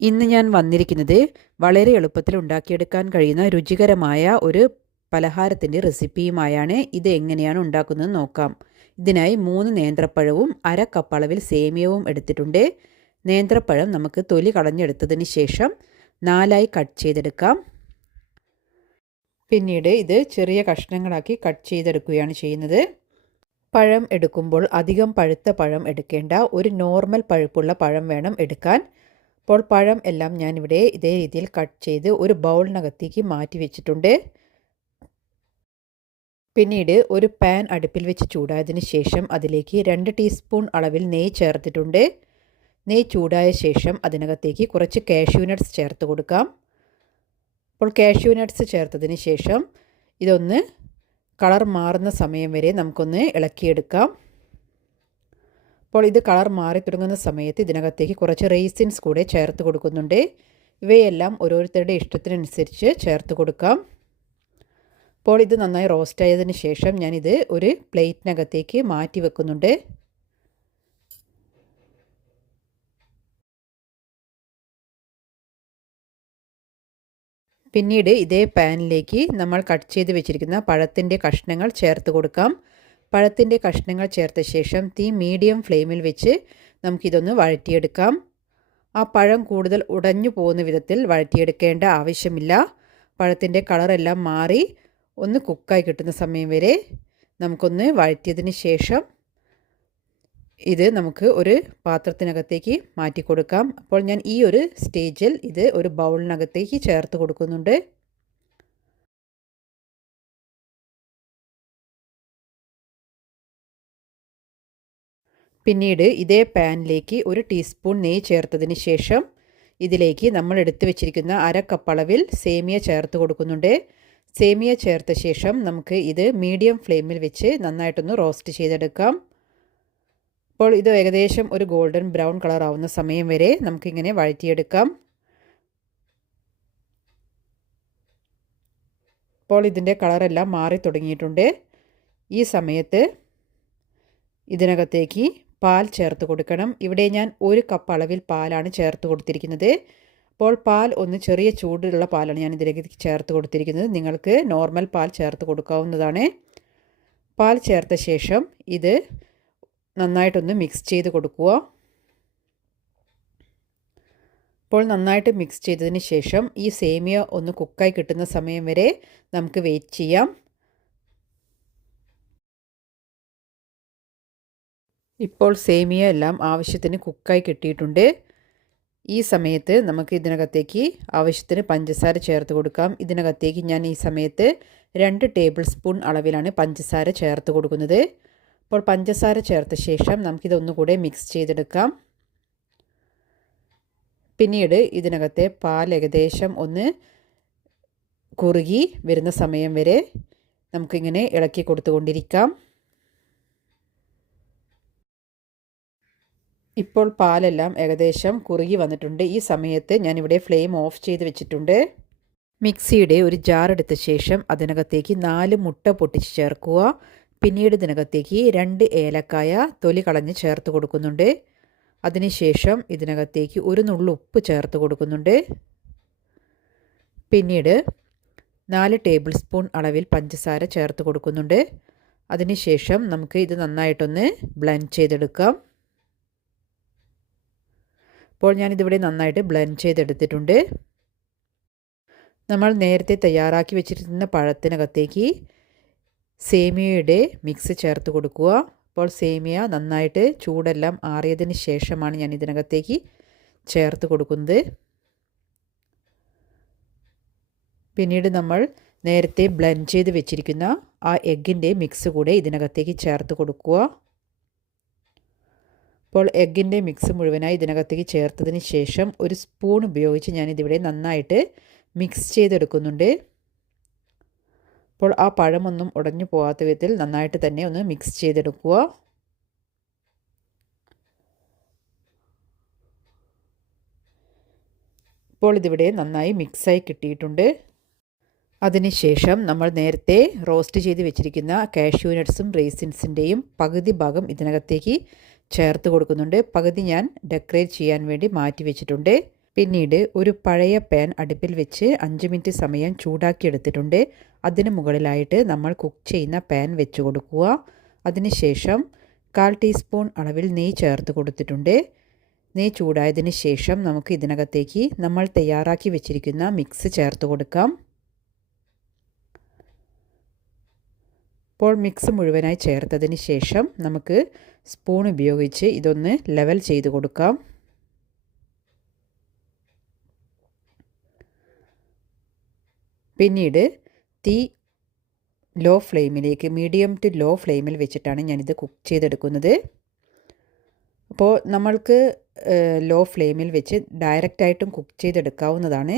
ഇന്ന് ഞാൻ വന്നിരിക്കുന്നത് വളരെ എളുപ്പത്തിൽ ഉണ്ടാക്കിയെടുക്കാൻ കഴിയുന്ന രുചികരമായ ഒരു പലഹാരത്തിന്റെ റെസിപ്പിയുമായാണ്. ഇത് എങ്ങനെയാണ് ഉണ്ടാക്കുന്നത് നോക്കാം. ഇതിനായി മൂന്ന് നേന്ത്രപ്പഴവും അര കപ്പളവിൽ സേമിയവും എടുത്തിട്ടുണ്ട്. നേന്ത്രപ്പഴം നമുക്ക് തൊലി കളഞ്ഞെടുത്തതിന് ശേഷം നാലായി കട്ട് ചെയ്തെടുക്കാം. പിന്നീട് ഇത് ചെറിയ കഷ്ണങ്ങളാക്കി കട്ട് ചെയ്തെടുക്കുകയാണ് ചെയ്യുന്നത്. പഴം എടുക്കുമ്പോൾ അധികം പഴുത്ത പഴം എടുക്കേണ്ട ഒരു നോർമൽ പഴുപ്പുള്ള പഴം വേണം എടുക്കാൻ. അപ്പോൾ പഴം എല്ലാം ഞാനിവിടെ ഇതേ രീതിയിൽ കട്ട് ചെയ്ത് ഒരു ബൗളിനകത്തേക്ക് മാറ്റി വെച്ചിട്ടുണ്ട്. പിന്നീട് ഒരു പാൻ അടുപ്പിൽ വെച്ച് ചൂടായതിന് ശേഷം അതിലേക്ക് രണ്ട് ടീസ്പൂൺ അളവിൽ നെയ്യ് ചേർത്തിട്ടുണ്ട്. നെയ്യ് ചൂടായ ശേഷം അതിനകത്തേക്ക് കുറച്ച് കാഷ്യൂ നട്ട്സ് ചേർത്ത് കൊടുക്കാം. അപ്പോൾ കാഷ്യൂ നട്ട്സ് ചേർത്തതിന് ശേഷം ഇതൊന്ന് കളർ മാറുന്ന സമയം വരെ നമുക്കൊന്ന് ഇളക്കിയെടുക്കാം. അപ്പോൾ ഇത് കളർ മാറി തുടങ്ങുന്ന സമയത്ത് ഇതിനകത്തേക്ക് കുറച്ച് റേസിൻസ് കൂടെ ചേർത്ത് കൊടുക്കുന്നുണ്ട്. ഇവയെല്ലാം ഓരോരുത്തരുടെ ഇഷ്ടത്തിനനുസരിച്ച് ചേർത്ത് കൊടുക്കാം. അപ്പോൾ ഇത് നന്നായി റോസ്റ്റ് ആയതിന് ശേഷം ഞാനിത് ഒരു പ്ലേറ്റിനകത്തേക്ക് മാറ്റി വെക്കുന്നുണ്ട്. പിന്നീട് ഇതേ പാനിലേക്ക് നമ്മൾ കട്ട് ചെയ്ത് വെച്ചിരിക്കുന്ന പഴത്തിന്റെ കഷ്ണങ്ങൾ ചേർത്ത് കൊടുക്കാം. പഴത്തിന്റെ കഷ്ണങ്ങൾ ചേർത്ത ശേഷം തീ മീഡിയം ഫ്ലെയിമിൽ വെച്ച് നമുക്കിതൊന്ന് വഴറ്റിയെടുക്കാം. ആ പഴം കൂടുതൽ ഉടഞ്ഞു പോകുന്ന വിധത്തിൽ വഴറ്റിയെടുക്കേണ്ട ആവശ്യമില്ല. പഴത്തിന്റെ കളറെല്ലാം മാറി ഒന്ന് കുക്കായി കിട്ടുന്ന സമയം വരെ നമുക്കൊന്ന് വഴറ്റിയതിന് ശേഷം ഇത് നമുക്ക് ഒരു പാത്രത്തിനകത്തേക്ക് മാറ്റി കൊടുക്കാം അപ്പോൾ ഞാൻ ഈ ഒരു സ്റ്റേജിൽ ഇത് ഒരു ബൗളിനകത്തേക്ക് ചേർത്ത് കൊടുക്കുന്നുണ്ട്. പിന്നീട് ഇതേ പാനിലേക്ക് ഒരു ടീസ്പൂൺ നെയ്യ് ചേർത്തതിന് ശേഷം ഇതിലേക്ക് നമ്മൾ എടുത്തു വെച്ചിരിക്കുന്ന അര കപ്പളവിൽ സേമിയ ചേർത്ത് കൊടുക്കുന്നുണ്ട്. സേമിയ ചേർത്ത ശേഷം നമുക്ക് ഇത് മീഡിയം ഫ്ലെയിമിൽ വെച്ച് നന്നായിട്ടൊന്ന് റോസ്റ്റ് ചെയ്തെടുക്കാം. അപ്പോൾ ഇത് ഏകദേശം ഒരു ഗോൾഡൻ ബ്രൗൺ കളർ ആവുന്ന സമയം വരെ നമുക്കിങ്ങനെ വഴറ്റിയെടുക്കാം. അപ്പോൾ ഇതിന്റെ കളറെല്ലാം മാറി തുടങ്ങിയിട്ടുണ്ട്. ഈ സമയത്ത് ഇതിനകത്തേക്ക് പാൽ ചേർത്ത് കൊടുക്കണം. ഇവിടെ ഞാൻ ഒരു കപ്പ് അളവിൽ പാലാണ് ചേർത്ത് കൊടുത്തിരിക്കുന്നത്. അപ്പോൾ പാൽ ഒന്ന് ചെറിയ ചൂടുള്ള പാലാണ് ഞാൻ ഇതിലേക്ക് ചേർത്ത് കൊടുത്തിരിക്കുന്നത്. നിങ്ങൾക്ക് നോർമൽ പാൽ ചേർത്ത് കൊടുക്കാവുന്നതാണ്. പാൽ ചേർത്ത ശേഷം ഇത് നന്നായിട്ടൊന്ന് മിക്സ് ചെയ്ത് കൊടുക്കുക. അപ്പോൾ നന്നായിട്ട് മിക്സ് ചെയ്തതിന് ശേഷം ഈ സേമിയ ഒന്ന് കുക്കായി കിട്ടുന്ന സമയം വരെ നമുക്ക് വെയിറ്റ് ചെയ്യാം. ഇപ്പോൾ സേമിയ എല്ലാം ആവശ്യത്തിന് കുക്കായി കിട്ടിയിട്ടുണ്ട്. ഈ സമയത്ത് നമുക്ക് ഇതിനകത്തേക്ക് ആവശ്യത്തിന് പഞ്ചസാര ചേർത്ത് കൊടുക്കാം. ഇതിനകത്തേക്ക് ഞാൻ ഈ സമയത്ത് രണ്ട് ടേബിൾ സ്പൂൺ അളവിലാണ് പഞ്ചസാര ചേർത്ത് കൊടുക്കുന്നത്. അപ്പോൾ പഞ്ചസാര ചേർത്ത ശേഷം നമുക്കിതൊന്നുകൂടെ മിക്സ് ചെയ്തെടുക്കാം. പിന്നീട് ഇതിനകത്തെ പാൽ ഏകദേശം ഒന്ന് കുറുകി വരുന്ന സമയം വരെ നമുക്കിങ്ങനെ ഇളക്കി കൊടുത്തുകൊണ്ടിരിക്കാം. ഇപ്പോൾ പാലെല്ലാം ഏകദേശം കുറുകി വന്നിട്ടുണ്ട്. ഈ സമയത്ത് ഞാനിവിടെ ഫ്ലെയിം ഓഫ് ചെയ്ത് വെച്ചിട്ടുണ്ട്. മിക്സിയുടെ ഒരു ജാർ എടുത്ത ശേഷം അതിനകത്തേക്ക് നാല് മുട്ട പൊട്ടിച്ച് ചേർക്കുക. പിന്നീട് ഇതിനകത്തേക്ക് രണ്ട് ഏലക്കായ തൊലി കളഞ്ഞ് ചേർത്ത് കൊടുക്കുന്നുണ്ട്. അതിനുശേഷം ഇതിനകത്തേക്ക് ഒരു നുള്ളു ഉപ്പ് ചേർത്ത് കൊടുക്കുന്നുണ്ട്. പിന്നീട് നാല് ടേബിൾ സ്പൂൺ അളവിൽ പഞ്ചസാര ചേർത്ത് കൊടുക്കുന്നുണ്ട്. അതിനുശേഷം നമുക്ക് ഇത് നന്നായിട്ടൊന്ന് ബ്ലെൻഡ് ചെയ്തെടുക്കാം. ഇപ്പോൾ ഞാനിതിവിടെ നന്നായിട്ട് ബ്ലെൻഡ് ചെയ്തെടുത്തിട്ടുണ്ട്. നമ്മൾ നേരത്തെ തയ്യാറാക്കി വെച്ചിരുന്ന പഴത്തിനകത്തേക്ക് സേമിയയുടെ മിക്സ് ചേർത്ത് കൊടുക്കുക. അപ്പോൾ സേമിയ നന്നായിട്ട് ചൂടെല്ലാം ആറിയതിന് ശേഷമാണ് ഞാൻ ഇതിനകത്തേക്ക് ചേർത്ത് കൊടുക്കുന്നത്. പിന്നീട് നമ്മൾ നേരത്തെ ബ്ലെൻഡ് ചെയ്ത് വെച്ചിരിക്കുന്ന ആ എഗ്ഗിന്റെ മിക്സ് കൂടെ ഇതിനകത്തേക്ക് ചേർത്ത് കൊടുക്കുക. അപ്പോൾ എഗ്ഗിന്റെ മിക്സ് മുഴുവനായി ഇതിനകത്തേക്ക് ചേർത്തതിന് ശേഷം ഒരു സ്പൂൺ ഉപയോഗിച്ച് ഞാനിതിവിടെ നന്നായിട്ട് മിക്സ് ചെയ്തെടുക്കുന്നുണ്ട്. അപ്പോൾ ആ പഴമൊന്നും ഉടഞ്ഞു പോകാത്ത വിധത്തിൽ നന്നായിട്ട് തന്നെ ഒന്ന് മിക്സ് ചെയ്തെടുക്കുക. ഇപ്പോൾ ഇതിവിടെ നന്നായി മിക്സായി കിട്ടിയിട്ടുണ്ട്. അതിനുശേഷം നമ്മൾ നേരത്തെ റോസ്റ്റ് ചെയ്ത് വെച്ചിരിക്കുന്ന കാഷ്യൂ നട്ട്സും റേസിൻസിന്റെയും പകുതി ഭാഗം ഇതിനകത്തേക്ക് ചേർത്ത് കൊടുക്കുന്നുണ്ട്. പകുതി ഞാൻ ഡെക്കറേറ്റ് ചെയ്യാൻ വേണ്ടി മാറ്റി വെച്ചിട്ടുണ്ട്. പിന്നീട് ഒരു പഴയ പാൻ അടുപ്പിൽ വെച്ച് അഞ്ച് മിനിറ്റ് സമയം ചൂടാക്കിയെടുത്തിട്ടുണ്ട് അതിന് മുകളിലായിട്ട് നമ്മൾ കുക്ക് ചെയ്യുന്ന പാൻ വെച്ച് കൊടുക്കുക. അതിനുശേഷം കാൽ ടീസ്പൂൺ അളവിൽ നെയ്യ് ചേർത്ത് കൊടുത്തിട്ടുണ്ട്. നെയ്യ് ചൂടായതിന് ശേഷം നമുക്ക് ഇതിനകത്തേക്ക് നമ്മൾ തയ്യാറാക്കി വെച്ചിരിക്കുന്ന മിക്സ് ചേർത്ത് കൊടുക്കാം. ഇപ്പോൾ മിക്സ് മുഴുവനായി ചേർത്തതിന് ശേഷം നമുക്ക് സ്പൂൺ ഉപയോഗിച്ച് ഇതൊന്ന് ലെവൽ ചെയ്ത് കൊടുക്കാം. പിന്നീട് തീ ലോ ഫ്ലെയിമിലേക്ക് മീഡിയം ടു ലോ ഫ്ലെയിമിൽ വെച്ചിട്ടാണ് ഞാനിത് കുക്ക് ചെയ്തെടുക്കുന്നത്. അപ്പോൾ നമ്മൾക്ക് ലോ ഫ്ലെയിമിൽ വെച്ച് ഡയറക്റ്റായിട്ടും കുക്ക് ചെയ്തെടുക്കാവുന്നതാണ്.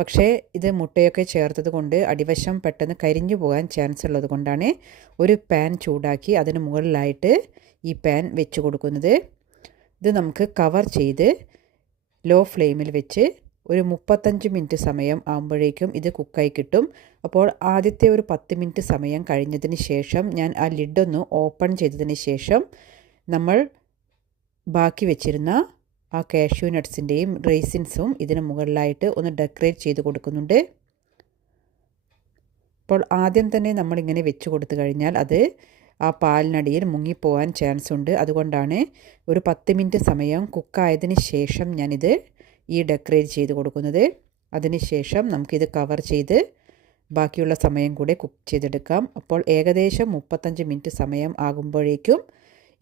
പക്ഷേ ഇത് മുട്ടയൊക്കെ ചേർത്തത് കൊണ്ട് അടിവശം പെട്ടെന്ന് കരിഞ്ഞു പോകാൻ ചാൻസ് ഉള്ളത് കൊണ്ടാണ് ഒരു പാൻ ചൂടാക്കി അതിന് മുകളിലായിട്ട് ഈ പാൻ വെച്ച് കൊടുക്കുന്നത്. ഇത് നമുക്ക് കവർ ചെയ്ത് ലോ ഫ്ലെയിമിൽ വെച്ച് ഒരു മുപ്പത്തഞ്ച് മിനിറ്റ് സമയം ആകുമ്പോഴേക്കും ഇത് കുക്കായി കിട്ടും. അപ്പോൾ ആദ്യത്തെ ഒരു പത്ത് മിനിറ്റ് സമയം കഴിഞ്ഞതിന് ശേഷം ഞാൻ ആ ലിഡൊന്ന് ഓപ്പൺ ചെയ്തതിന് ശേഷം നമ്മൾ ബാക്കി വെച്ചിരുന്ന ആ കാഷ്യൂ നട്ട്സിന്റെയും റേസിൻസും ഇതിന് മുകളിലായിട്ട് ഒന്ന് ഡെക്കറേറ്റ് ചെയ്ത് കൊടുക്കുന്നുണ്ട്. അപ്പോൾ ആദ്യം തന്നെ നമ്മളിങ്ങനെ വെച്ച് കൊടുത്തു കഴിഞ്ഞാൽ അത് ആ പാലിനടിയിൽ മുങ്ങിപ്പോവാൻ ചാൻസ് ഉണ്ട് അതുകൊണ്ടാണ് ഒരു പത്ത് മിനിറ്റ് സമയം കുക്കായതിന് ശേഷം ഞാനിത് ഈ ഡെക്കറേറ്റ് ചെയ്ത് കൊടുക്കുന്നത്. അതിനുശേഷം നമുക്കിത് കവർ ചെയ്ത് ബാക്കിയുള്ള സമയം കൂടെ കുക്ക് ചെയ്തെടുക്കാം. അപ്പോൾ ഏകദേശം മുപ്പത്തഞ്ച് മിനിറ്റ് സമയം ആകുമ്പോഴേക്കും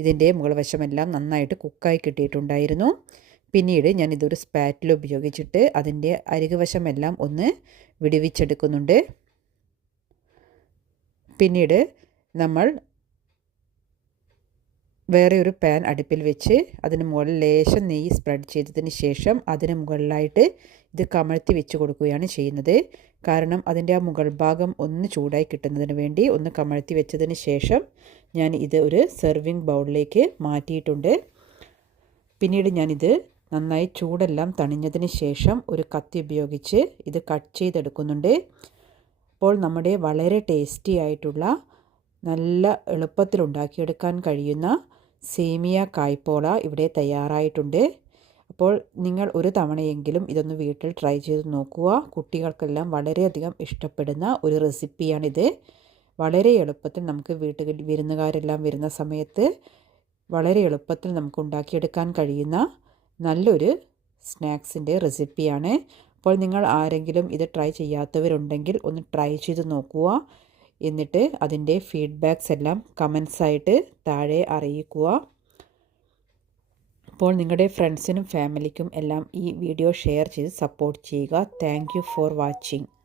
ഇതിന്റെ മുകൾ വശമെല്ലാം നന്നായിട്ട് കുക്കായി കിട്ടിയിട്ടുണ്ടായിരുന്നു. പിന്നീട് ഞാൻ ഇതൊരു സ്പാറ്റിൽ ഉപയോഗിച്ചിട്ട് അതിന്റെ അരികുവശമെല്ലാം ഒന്ന് വിടുവിച്ചെടുക്കുന്നുണ്ട്. പിന്നീട് നമ്മൾ വേറെ ഒരു പാൻ അടുപ്പിൽ വെച്ച് അതിന് മുകളിൽ ലേശം നെയ്യ് സ്പ്രെഡ് ചെയ്തതിന് ശേഷം അതിന് മുകളിലായിട്ട് ഇത് കമഴ്ത്തി വെച്ച് കൊടുക്കുകയാണ് ചെയ്യുന്നത്. കാരണം അതിന്റെ ആ മുകൾ ഭാഗം ഒന്ന് ചൂടായി കിട്ടുന്നതിന് വേണ്ടി ഒന്ന് കമഴ്ത്തി വെച്ചതിന് ശേഷം ഞാൻ ഇത് ഒരു സെർവിങ് ബൗളിലേക്ക് മാറ്റിയിട്ടുണ്ട്. പിന്നീട് ഞാനിത് നന്നായി ചൂടെല്ലാം തണിഞ്ഞതിന് ശേഷം ഒരു കത്തി ഉപയോഗിച്ച് ഇത് കട്ട് ചെയ്തെടുക്കുന്നുണ്ട്. അപ്പോൾ നമ്മുടെ വളരെ ടേസ്റ്റി ആയിട്ടുള്ള നല്ല എളുപ്പത്തിൽ ഉണ്ടാക്കിയെടുക്കാൻ കഴിയുന്ന സേമിയ കായ്പോള ഇവിടെ തയ്യാറായിട്ടുണ്ട്. അപ്പോൾ നിങ്ങൾ ഒരു തവണയെങ്കിലും ഇതൊന്ന് വീട്ടിൽ ട്രൈ ചെയ്ത് നോക്കുക. കുട്ടികൾക്കെല്ലാം വളരെയധികം ഇഷ്ടപ്പെടുന്ന ഒരു റെസിപ്പിയാണിത് വളരെ എളുപ്പത്തിൽ നമുക്ക് വീട്ടിൽ വിരുന്നുകാരെല്ലാം വരുന്ന സമയത്ത് വളരെ എളുപ്പത്തിൽ നമുക്ക് ഉണ്ടാക്കിയെടുക്കാൻ കഴിയുന്ന നല്ലൊരു സ്നാക്സിന്റെ റെസിപ്പിയാണ്. അപ്പോൾ നിങ്ങൾ ആരെങ്കിലും ഇത് ട്രൈ ചെയ്യാത്തവരുണ്ടെങ്കിൽ ഒന്ന് ട്രൈ ചെയ്ത് നോക്കുക. എന്നിട്ട് അതിന്റെ ഫീഡ്ബാക്സ് എല്ലാം കമൻസായിട്ട് താഴെ അറിയിക്കുക. അപ്പോൾ നിങ്ങളുടെ ഫ്രണ്ട്സിനും ഫാമിലിക്കും എല്ലാം ഈ വീഡിയോ ഷെയർ ചെയ്ത് സപ്പോർട്ട് ചെയ്യുക. Thank for watching.